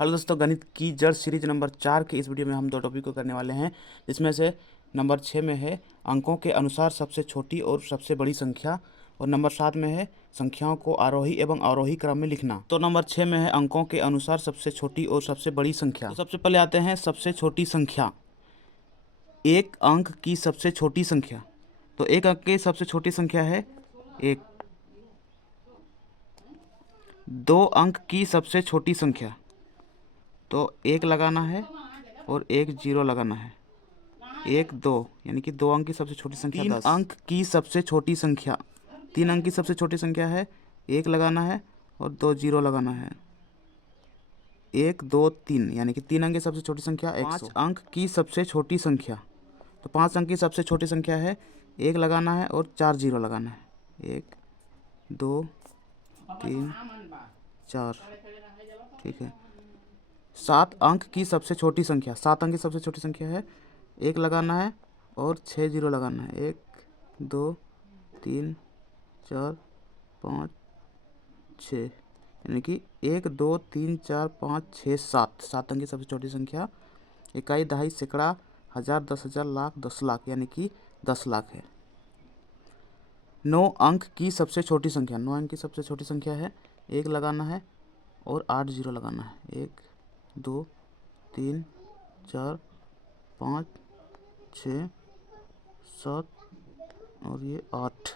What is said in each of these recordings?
Hello दोस्तों, गणित की जड़ सीरीज नंबर 4 के इस वीडियो में हम दो टॉपिक को करने वाले हैं, जिसमें से नंबर 6 में है अंकों के अनुसार सबसे छोटी और सबसे बड़ी संख्या, और नंबर 7 में है संख्याओं को आरोही एवं अवरोही क्रम में लिखना। तो नंबर 6 में है अंकों के अनुसार सबसे छोटी और सबसे बड़ी संख्या। तो सबसे पहले आते हैं सबसे छोटी संख्या। एक अंक की सबसे छोटी संख्या, तो एक अंक की सबसे छोटी संख्या है एक। दो अंक की सबसे छोटी संख्या, तो एक लगाना है और एक जीरो लगाना है। एक दो यानी कि दो अंक की सबसे छोटी संख्या 10। अंक की सबसे छोटी संख्या, 3 अंक की सबसे छोटी संख्या है, एक लगाना है और दो जीरो लगाना है। एक दो तीन यानी कि 3 अंक की सबसे छोटी संख्या 100। 5 अंक की सबसे छोटी संख्या, तो 5 अंक की सबसे छोटी संख्या है, एक लगाना है और 4 जीरो लगाना है। 1 2 3 4, ठीक है। 7 अंक की सबसे छोटी संख्या, 7 अंक की सबसे छोटी संख्या है, एक लगाना है और 6 जीरो लगाना है। 1 2 3 4 5 6 यानी कि 1 2 3 4 5 6 7, 7 अंक की सबसे छोटी संख्या। इकाई, दहाई, सैकड़ा, हज़ार, 10,000, लाख, 10 लाख यानी कि 10 लाख है। 9 अंक की सबसे छोटी संख्या, 9 अंक की सबसे छोटी संख्या है, एक लगाना है और 8 जीरो लगाना है। 1 2 3 4 5 6 7 और ये 8।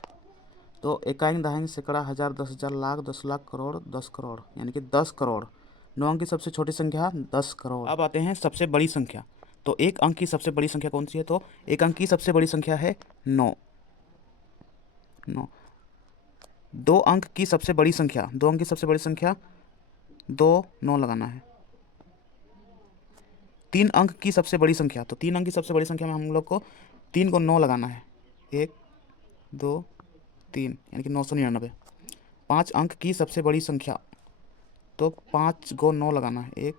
तो इकाई, दहाई, सैकड़ा, हज़ार, 10,000, लाख, 10 लाख, करोड़, 10 करोड़ यानी कि 10 करोड़। 9 अंक की सबसे छोटी संख्या 10 करोड़। अब आते हैं सबसे बड़ी संख्या। तो एक अंक की सबसे बड़ी संख्या कौन सी है? तो एक अंक की सबसे बड़ी संख्या है 9। 9। दो अंक की सबसे बड़ी संख्या, 2 अंक की सबसे बड़ी संख्या, 2 9 लगाना है। 3 अंक की सबसे बड़ी संख्या, तो 3 अंक की सबसे बड़ी संख्या में हम लोग को 3 को 9 लगाना है। 1 2 3 यानी कि 999। 5 अंक की सबसे बड़ी संख्या, तो 5 को 9 लगाना है। 1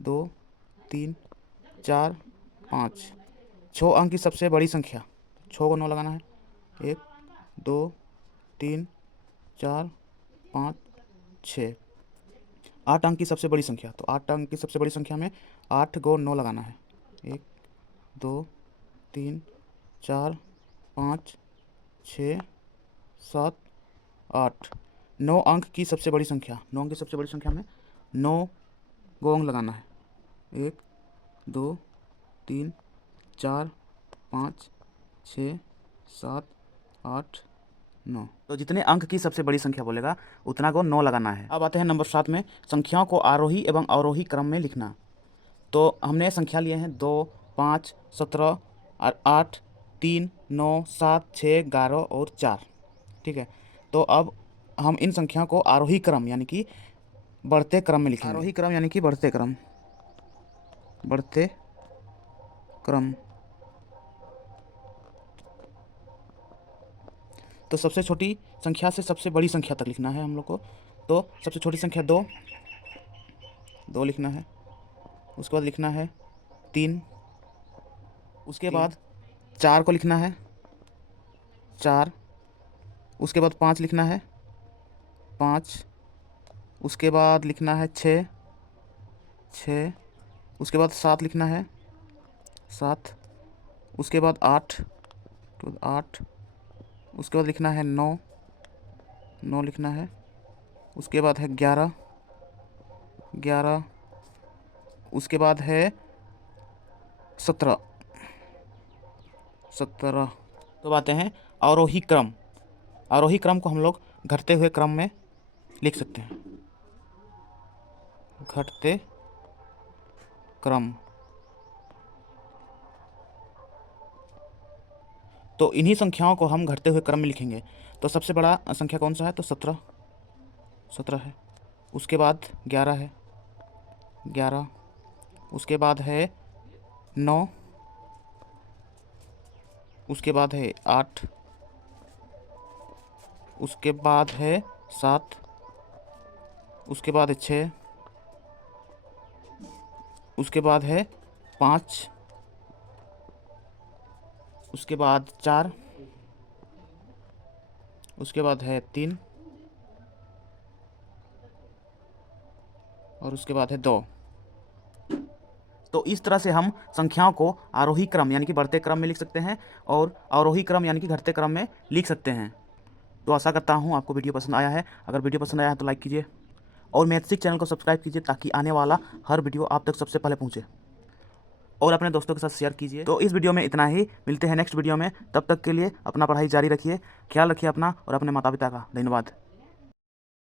2 3 4 5। 6 अंक की सबसे बड़ी संख्या, 6 को 9 लगाना है। 1 2 3 4 5 6। 8 अंक की सबसे बड़ी संख्या, तो 8 अंक की सबसे बड़ी संख्या में 8 को 9 लगाना है। 1 2 3 4 5 6 7 8। 9 अंक की सबसे बड़ी संख्या, 9 अंक की सबसे बड़ी संख्या में 9 गोंग लगाना है। 1 2 3 4 5 6 7 8 9। तो जितने अंक की सबसे बड़ी संख्या बोलेगा उतना को 9 लगाना है। अब आते हैं नंबर 7 में, संख्याओं को आरोही एवं अवरोही क्रम में लिखना। तो हमने संख्या लिए हैं 2 5 17 8 3 9 7 6 11 और 4, ठीक है। तो अब हम इन संख्याओं को आरोही क्रम यानी कि बढ़ते क्रम में लिखेंगे। आरोही क्रम यानी कि बढ़ते क्रम, बढ़ते क्रम। तो सबसे छोटी संख्या से सबसे बड़ी संख्या तक लिखना है हम लोग को। तो सबसे छोटी संख्या 2 लिखना है। उसके बाद लिखना है 3। उसके बाद 4 को लिखना है 4। उसके बाद 5 लिखना है 5। उसके बाद लिखना है 6। उसके बाद 7 लिखना है 7। उसके बाद 8। उसके बाद लिखना है 9। लिखना है। उसके बाद है 11। उसके बाद है 17। तो आते हैं आरोही क्रम। आरोही क्रम को हम लोग घटते हुए क्रम में लिख सकते हैं। घटते क्रम। तो इन्हीं संख्याओं को हम घटते हुए क्रम में लिखेंगे। तो सबसे बड़ा संख्या कौन सा है? तो 17 है। उसके बाद 11 है 11। उसके बाद है 9। उसके बाद है 8। उसके बाद है 7। उसके बाद है 6। उसके बाद है 5। उसके बाद 4। उसके बाद है 3 और उसके बाद है 2। तो इस तरह से हम संख्याओं को आरोही क्रम यानी कि बढ़ते क्रम में लिख सकते हैं और अवरोही क्रम यानी कि घटते क्रम में लिख सकते हैं। तो आशा करता हूँ आपको वीडियो पसंद आया है। अगर वीडियो पसंद आया है तो लाइक कीजिए और मैथसिक चैनल को सब्सक्राइब कीजिए ताकि आने वाला हर वीडियो आप तक सबसे पहले पहुँचे, और अपने दोस्तों के साथ शेयर कीजिए। तो इस वीडियो में इतना ही, मिलते हैं नेक्स्ट वीडियो में। तब तक के लिए अपना पढ़ाई जारी रखिए, ख्याल रखिए अपना और अपने माता पिता का। धन्यवाद।